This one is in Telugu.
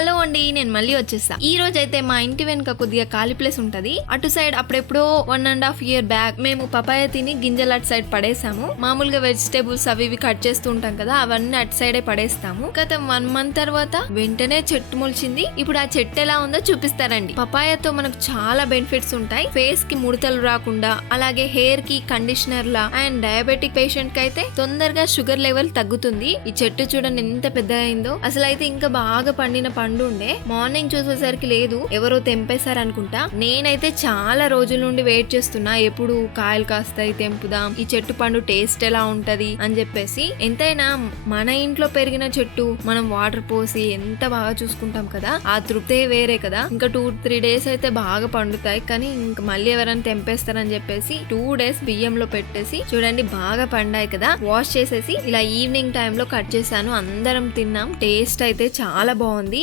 హలో అండి, నేను మళ్ళీ వచ్చేస్తా. ఈ రోజు అయితే మా ఇంటి వెనుక కొద్దిగా ఖాళీ ప్లేస్ ఉంటది. అటు సైడ్ అప్పుడెప్పుడో 1.5 year బ్యాక్ మేము పపాయ తిని గింజలు అటు సైడ్ పడేసాము. మామూలుగా వెజిటేబుల్స్ అవి ఇవి కట్ చేస్తూ ఉంటాం కదా, అవన్నీ అటు సైడే పడేస్తాము. గత 1 month తర్వాత వెంటనే చెట్టు మొలిచింది. ఇప్పుడు ఆ చెట్టు ఎలా ఉందో చూపిస్తారండి. పపాయతో మనకు చాలా బెనిఫిట్స్ ఉంటాయి. ఫేస్ కి ముడతలు రాకుండా, అలాగే హెయిర్ కి conditioner law, and diabetic patient కి అయితే తొందరగా షుగర్ లెవెల్ తగ్గుతుంది. ఈ చెట్టు చూడండి ఎంత పెద్ద అయిందో. అసలు అయితే ఇంకా బాగా పండిన పండు ఉండే. మార్నింగ్ చూసేసరికి లేదు, ఎవరో తెంపేశారు అనుకుంటా. నేనైతే చాలా రోజుల నుండి వెయిట్ చేస్తున్నా, ఎప్పుడు కాయలు కాస్తాయి తెంపుదాం, ఈ చెట్టు పండు టేస్ట్ ఎలా ఉంటది అని చెప్పేసి. ఎంతైనా మన ఇంట్లో పెరిగిన చెట్టు మనం వాటర్ పోసి ఎంత బాగా చూసుకుంటాం కదా, ఆ తృప్తే వేరే కదా. ఇంకా 2-3 days అయితే బాగా పండుతాయి, కానీ ఇంకా మళ్ళీ ఎవరైనా తెంపేస్తారని చెప్పేసి 2 days బియ్యంలో పెట్టేసి చూడండి బాగా పండాయి కదా. వాష్ చేసేసి ఇలా ఈవినింగ్ టైంలో కట్ చేశాను. అందరం తిన్నాం. టేస్ట్ అయితే చాలా బాగుంది.